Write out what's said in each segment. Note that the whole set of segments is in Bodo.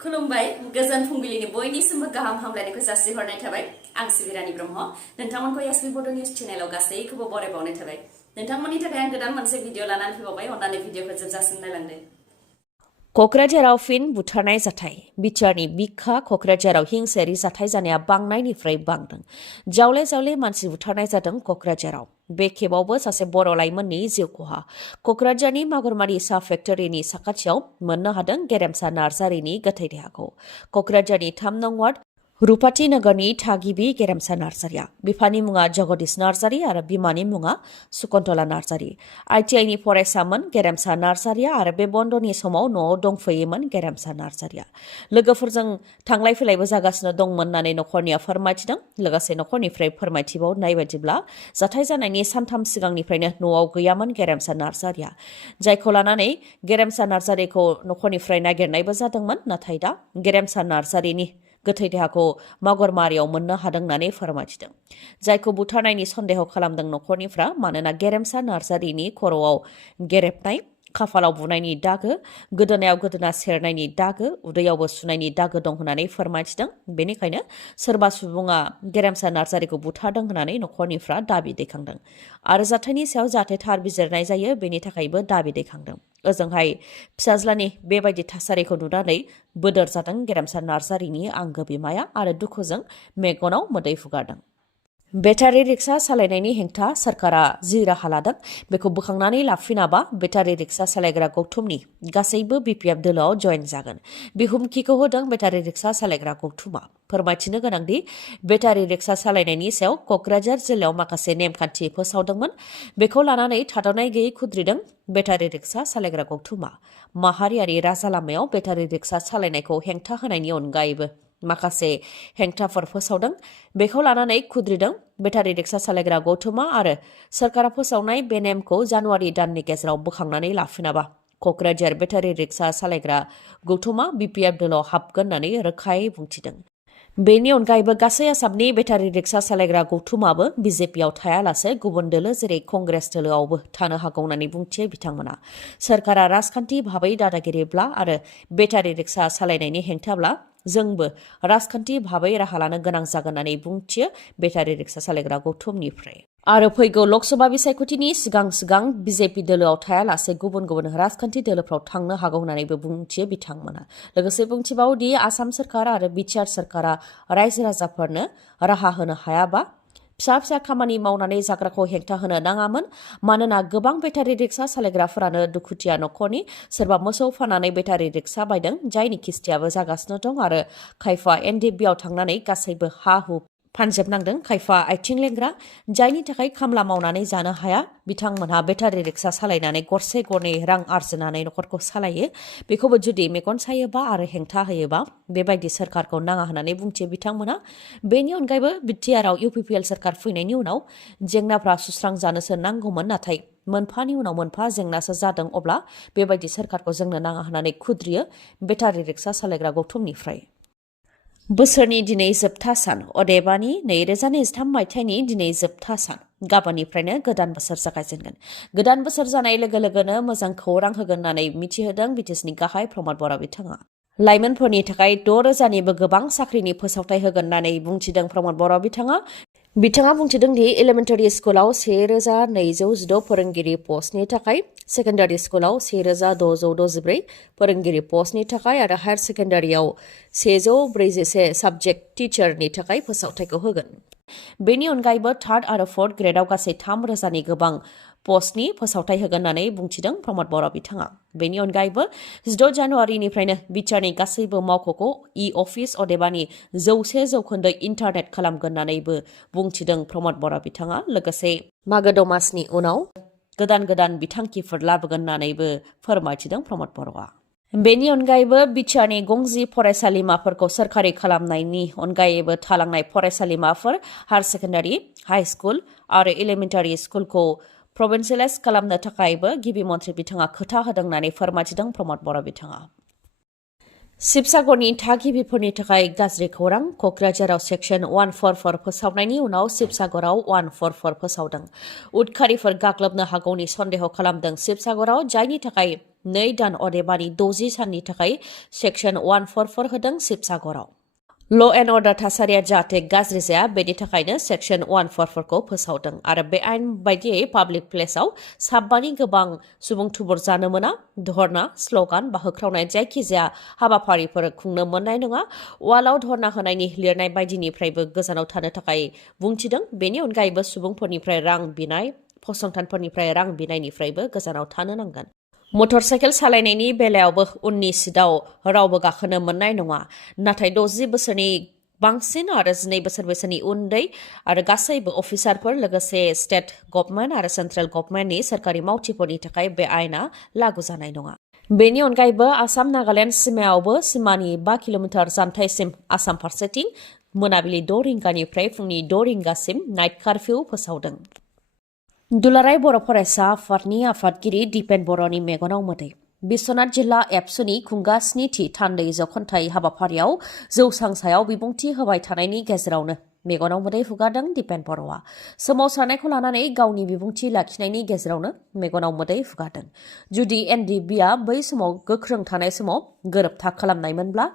खुलुमबाय गोजोन फुंबिलिनि बयनिसिमबो गाहाम हामलायनायखौ जासिहरनाय थाबाय आं सिबिरानि ब्रह्म नोंथांमोनखौ एसबी बड' निउज चेनेलाव गासैखौबो बरायबावनाय थाबाय नोंथांमोननि थाखाय आं गोदान मोनसे भिडिअ लानानै फैबावबाय अन्नानै भिडिअखौ जोबजासिम नायलांदो क'क्राझाराव फिन बुथारनाय जाथाय बिटिआरनि बिखा क'क्राझाराव हिंसायारि जाथाय जानाया बांनायनिफ्राय बांदों जावले जावले मानसि बुथारनाय जादों क'क्राझाराव बे खेबावबो सासे बर' लाइमोननि जिउ खहा क'क्राझारनि मागुरमारि साहा फेक्टरिनि साखाथियाव मोननो हादों गेरेमसा नार्जारिनि गोथै देहाखौ क'क्राझारनि 3 नं वार्ड रुपाथि नगरनि थागिबि गेरेमसा नार्जारिया बिफानि मुङा जगदीश नार्जारि आरो बिमानि मुङा सुकन्तला नार्जारि आइटिआइनि फरायसामोन गेरेमसा नार्जारिया आरो बे बन्दनि समाव न'आव दंफैयोमोन गेरेमसा नार्जारिया लोगोफोरजों थांलाय फैलायबो जागासिनो दंमोन होननानै नखरनिया फोरमायथिदों लोगोसे नखरनिफ्राय फोरमायथिबावनाय बायदिब्ला जाथाय जानायनि सानथाम सिगांनिफ्रायनो न'आव गैयामोन गेरेमसा नार्जारिया जायखौ लानानै गेरेमसा नार्जारिखौ नखरनिफ्राय नागिरनायबो जादोंमोन नाथाय दा गेरेमसा नार्जारिनि गोथै देहाखौ मागुरमारियाव मोननो हादों होननानै फोरमायथिदों जायखौ बुथारनायनि सन्देह खालामदों नखरनिफ्रा मानोना गेरेमसा नार्जारिनि खर'आव गेरेबनाय खाफालाव बुनायनि दागो गोदोनायाव गोदोना सेरनायनि दागो उदैयावबो सुनायनि दागो दं होननानै फोरमायथिदों बेनिखायनो सोरबा सुबुङा गेरेमसा नार्जारिखौ बुथारदों होननानै नखरनिफ्रा दाबि दैखांदों आरो जाथायनि सायाव जाहाथे थार बिजिरनाय जायो बेनि थाखायबो दाबि दैखांदों ओजोंहाय फिसाज्लानि बेबायदि थासारिखौ नुनानै बोदोर जादों गेरेमसा नार्जारिनि आंगो बिमाया आरो दुखुजों मेगनाव मोदै फुगारदों बेटारि रिक्सा सालायनायनि हेंथा सरकारा जि राहा लादों बेखौ बोखांनानै लाफिनाबा बेटारि रिक्सा सालायग्रा गौथुमनि गासैबो बिपिएफ दोलोआव जयेन जागोन बिहुमखिखौ होदों बेटारि रिक्सा सालायग्रा गौथुमा फोरमायथिनो गोनांदि बेटारि रिक्सा सालायनायनि सायाव क'क्राझार जिल्लायाव माखासे नेमखान्थि फोसावदोंमोन बेखौ लानानै थाद'नाय गैयै खुद्रिदों बेटारि रिक्सा सालायग्रा गौथुमा माहारियारि राजा लामायाव बेटारि रिक्सा सालायनायखौ हेंथा होनायनि अनगायैबो माखासे हेंथाफोर फोसावदों बेखौ लानानै खुद्रिदों बेटारि रिक्सा सालायग्रा गौथुमा आरो सरकारा फोसावनाय बे नेमखौ जानुवारि दाननि गेजेराव बोखांनानै लाफिनाबा क'क्राझार बेटारि रिक्सा सालायग्रा गौथुमा बिपिएफ दोलोआव हाबगोन होननानै रोखायै बुंथिदों बेनि अनगायैबो गासै आसामनि बेटारि रिक्सा सालायग्रा गौथुमाबो बिजेपिआव थायालासे गुबुन दोलो जेरै कंग्रेस दोलोआवबो थानो हागौ होननानै बुंथियो बिथांमोना सरकारा राजखान्थि भाबै दादागिरिब्ला आरो बेटारि रिक्सा सालायनायनि हेंथाब्ला जोंबो राजखान्थि भाबै राहा लानो गोनां जागोन होननानै बुंथियो बेटारि रिक्सा सालायग्रा गौथुमनिफ्राय आरो फैगौ लकसभा बिसायख'थिनि सिगां बिजेपि दोलोआव थायालासे गुबुन गुबुन राजखान्थि दोलोफ्राव थांनो हागौ होननानैबो बुंथियो बिथांमोना लोगोसे बुंथिबावदि आसाम सरकार आरो बिटिआर सरकारा रायजो राजाफोरनो राहा होनो हायाबा फिसा फिसा खामानि मावनानै जाग्राखौ हेंथा होनो नाङामोन मानोना गोबां बेटारि रिक्सा सालायग्राफोरानो दुखुथिया नखरनि सोरबा मोसौ फाननानै बेटारि रिक्सा बायदों जायनि किस्तियाबो जागासिनो दं आरो खायफा एनडिबिआव थांनानै गासैबो हा हु फानजोबनांदों खायफा आथिं लेंग्रा जायनि थाखाय खामला मावनानै जानो हाया बिथांमोनहा बेटारि रिक्सा सालायनानै गरसे गरनै रां आरजिनानै नखरखौ सालायो बेखौबो जुदि मेगन सायोबा आरो हेंथा होयोबा बेबायदि सरकारखौ नाङा होननानै बुंथियो बिथांमोना बेनि अनगायैबो बिटिआरआव इउपिपिएल सरकार फैनायनि उनाव जेंनाफ्रा सुस्रांजानोसो नांगौमोन नाथाय मोनफानि उनाव मोनफा जेंनासो जादों अब्ला बेबायदि सरकारखौ जोंनो नाङा होननानै खुद्रियो बेटारि रिक्सा सालायग्रा गौथुमनिफ्राय बोसोरनि दिनै जोबथा सान अदेबानि 2023 मायथाइनि दिनै जोबथा सान गाबोननिफ्रायनो गोदान बोसोर जागायजेनगोन गोदान बोसोर जानाय लोगो लोगोनो मोजां खौरां होगोन होननानै मिथिहोदों बिटिसिनि गाहाय प्रमद बर' बिथाङा लाइमोनफोरनि थाखाय 6,000निबो गोबां साख्रिनि फोसावथाय होगोन होननानै बुंथिदों प्रमद बर' बिथाङा बुंथिदों दि एलिमेन्टारि स्कुलाव 1,216 फोरोंगिरि पस्टनि थाखाय सेकेन्डारि स्कुलाव 1,664 फोरोंगिरि पस्टनि थाखाय आरो हायार सेकेन्डारियाव 141 साबजेक्ट टिचारनि थाखाय फोसावथायखौ होगोन बेनि अनगायैबो थार्ड आरो फोर्थ ग्रेडआव गासै 3,000नि गोबां पस्टनि फोसावथाय होगोन होननानै बुंथिदों प्रमद बर' बिथाङा बेनि अनगायैबो 16 जानुवारिनिफ्रायनो बिटिआरनि गासैबो मावख'खौ अफिस अदेबानि 100% इन्टारनेट खालामगोन होननानैबो बुंथिदों प्रमद बर' बिथाङा लोगोसे मागो दमासिनि उनाव गोदान बिथांखिफोर लाबोगोन होननानैबो फोरमायथिदों प्रमद बर'आ बेनि अनगायैबो बिटिआरनि गंजि फरायसालिमाफोरखौ सोरखारि खालामनायनि अनगायैबो थालांनाय फरायसालिमाफोर हायार सेकेन्डारि हाइ स्कुल आरो एलिमेन्टारि स्कुलखौ प्रभिन्सियेलाइज खालामनो थाखायबो गिबि मन्थ्रि बिथाङा खोथा होदों होननानै फोरमायथिदों प्रमद बर' बिथाङा शिबसागरनि थागिबिफोरनि थाखाय गाज्रि खौरां क'क्राझाराव सेक्सन 144 फोसावनायनि उनाव शिबसागराव 144 फोसावदों। उदखारिफोर गाग्लोबनो हागौनि सन्देह खालामदों शिबसागराव, जायनि थाखाय 2 दान अदेबानि 60 साननि थाखाय सेक्सन 144 होदों शिबसागराव। ल' एन्ड अर्डार थासारिया जाहाथे गाज्रि जाया बेनि थाखायनो सेक्सन 144 खौ फोसावदों आरो बे आयेन बायदियै पाब्लिक प्लेसाव साबबानि गोबां सुबुं थुबुर जानो मोना, धर्ना, स्ल'गान बा होख्रावनाय जायखिजाया हाबाफारिफोर खुंनो मोननाय नङा, वालाव धर्ना होनायनि लिरनाय बायदिनिफ्रायबो गोजानाव थानो थाखाय बुंथिदों। बेनि अनगायैबो सुबुंफोरनिफ्राय रां बिनाय, फसंथानफोरनिफ्राय रां बिनायनिफ्रायबो गोजानाव थानो नांगोन। मटर साइकेल सालायनायनि बेलायावबो उननि सिटआव रावबो गाखोनो मोननाय नङा, नाथाय 60 बोसोरनि बांसिन आरो 12 बोसोर बैसोनि उन्दै आरो गासैबो अफिसारफोर लोगोसे स्टेट गभर्नमेन्ट आरो सेन्ट्रेल गभर्नमेन्टनि सोरखारि मावथिफोरनि थाखाय बे आयेना लागू जानाय नङा। बेनि अनगायैबो आसाम नागालेण्ड सिमायावबो सिमानि 5 किल'मिटार जानथायसिम आसाम फारसेथिं मोनाबिलि 6 रिंगानिफ्राय फुंनि 6 रिंगासिम नाइट कारफिउ फोसावदों। दुलाराय बर' फरायसा आफादनि आफादगिरि दिपेन बर'नि मेगनाव मोदै। बिश्वनाथ जिल्ला एबसुनि खुंगा 7थि थान्दै जख'न्थाइ हाबाफारियाव जौसांसायाव बिबुंथि होबाय थानायनि गेजेरावनो मेगनाव मोदै हुगारदों दिपेन बर'आ। सोमावसारनायखौ लानानै गावनि बिबुंथि लाखिनायनि गेजेरावनो मेगनाव मोदै हुगारदों। जुदि एनडिएफबिआ बै समाव गोख्रों थानाय समाव गोरोबथा खालामनायमोनब्ला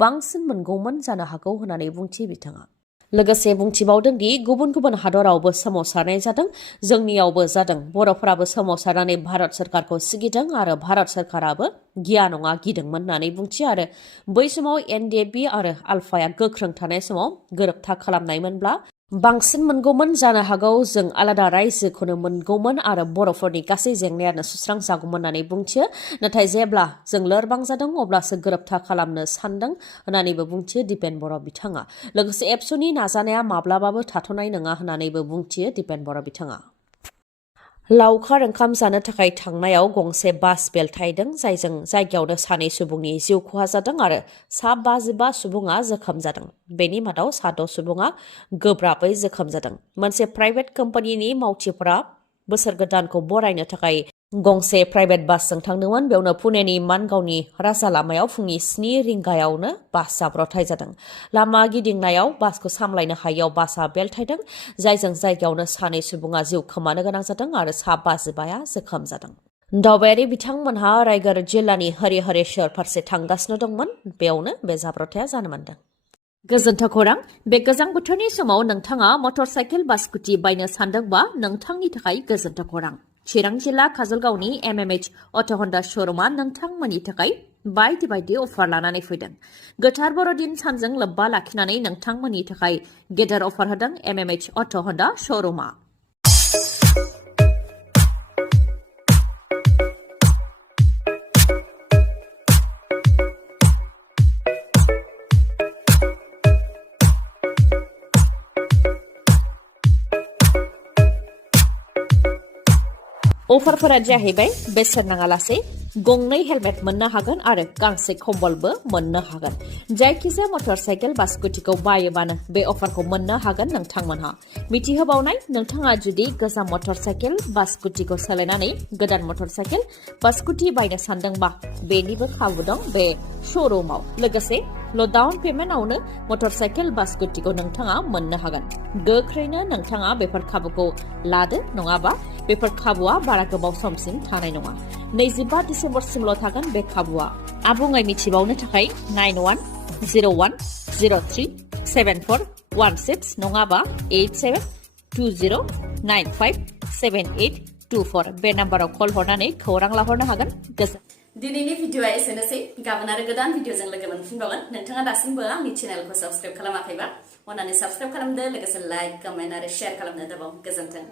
बांसिन मोनगौमोन जानो हागौ होननानै बुंथि बिथाङा। लोगोसे बुंथिबावदों दि गुबुन गुबुन हादरावबो सोमावसारनाय जादों, जोंनियावबो जादों। बर'फोराबो सोमावसारनानै भारत सोरखारखौ सिगिदों आरो भारत सोरखाराबो गिया नङा गिदोंमोन होननानै बुंथियो आरो बै समाव एनडिएफबि आरो आलफाया गोख्रों थानाय समाव गोरोबथा खालामनायमोनब्ला बांसिन मोनगौमोन जानो हागौ, जों आलादा रायजोखौनो मोनगौमोन आरो बर'फोरनि गासै जेंनायानो सुस्रांजागौमोन होननानै बुंथियो। नाथाय जेब्ला जों लोरबां जादों अब्लासो गोरोबथा खालामनो सानदों होननानैबो बुंथियो दिपेन बर' बिथाङा। लोगोसे एबसुनि नाजानाया माब्लाबाबो थाथ'नाय नङा होननानैबो बुंथियो दिपेन बर' बिथाङा। लावखार ओंखाम जानो थाखाय थांनायाव गंसे बास बेलथायदों, जायजों जायगायावनो 2 सुबुंनि जिउ खहा जादों आरो 55 सुबुङा जोखोम जादों। बेनि मादाव 6 सुबुङा गोब्राबै जोखोम जादों। मोनसे प्राइभेट कम्पानिनि मावथिफोरा बोसोर गोदानखौ बरायनो थाखाय गंसे प्राइभेट बासजों थांदोंमोन। बेयावनो पुनेनि मानगावनि राजा लामायाव फुंनि 7 रिंगायावनो बास जाब्रबथाय जादों। लामा गिदिंनायाव बासखौ सामलायनो हायैयाव बासआ बेलथायदों, जायजों जायगायावनो 2 सुबुङा जिउ खोमानो गोनां जादों आरो 55 जोखोम जादों। दावबायारि बिथांमोनहा रायगढ़ जिल्लानि हरिहरेश्वर फारसे थांगासिनो दंमोन। बेयावनो बे जाब्रबथाया जानो मोन्दों। गोजोन्थों खौरां। बे गोजां बोथोरनि समाव नोंथाङा मटर साइकेल बा स्कुटि बायनो सानदोंबा नोंथांनि थाखाय गोजोन्थों खौरां। चिरां जिल्ला काजलगावनि एमएमएच अट' हन्डा श'रुमा नोंथांमोननि थाखाय बायदि बायदि अफार लानानै फैदों। गोथार बर'दिन सानजों लोब्बा लाखिनानै नोंथांमोननि थाखाय गेदेर अफार होदों एमएमएच अट' हन्डा श'रुमा। अफारफोरा जाहैबाय बेसेन नाङालासे गंनै हेलमेट मोननो हागोन आरो गांसे कम्बलबो मोननो हागोन। जायखिजाया मटर साइकेल बा स्कुटिखौ बायोबानो बे अफारखौ मोननो हागोन नोंथांमोनहा। मिथिहोबावनाय, नोंथाङा जुदि गोजाम मटर साइकेल बा स्कुटिखौ सोलायनानै गोदान मटर साइकेल बा स्कुटि बायनो सानदोंबा बेनिबो खाबु दं बे श'रुमाव। लोगोसे डाउन पेमेन्टआवनो मटर साइकेल बा स्कुटिखौ नोंथाङा मोननो हागोन। गोख्रैनो नोंथाङा बेफोर खाबुखौ लादो, नङाबा बेफोर खाबुआ बारा गोबाव समसिम थानाय नङा। 25 डिसेम्बरसिमल' थागोन बे खाबुआ। आबुङै मिथिबावनो थाखाय 9101037416 नङाबा 8720957824 बे नाम्बाराव कल हरनानै खौरां लाहरनो हागोन। दिनैनि भिडिअआ एसेनोसै। गाबोन आरो गोदान भिडिअजों लोगो मोनफिनबावगोन। नोंथाङा दासिमबो आंनि चेनेलखौ साबस्क्राइब खालामाखैबा अन्नानै साबस्क्राइब खालामदो, लोगोसे लाइक, कमेन्ट आरो शेयार खालामनो दाबाव। गोजोन्थों।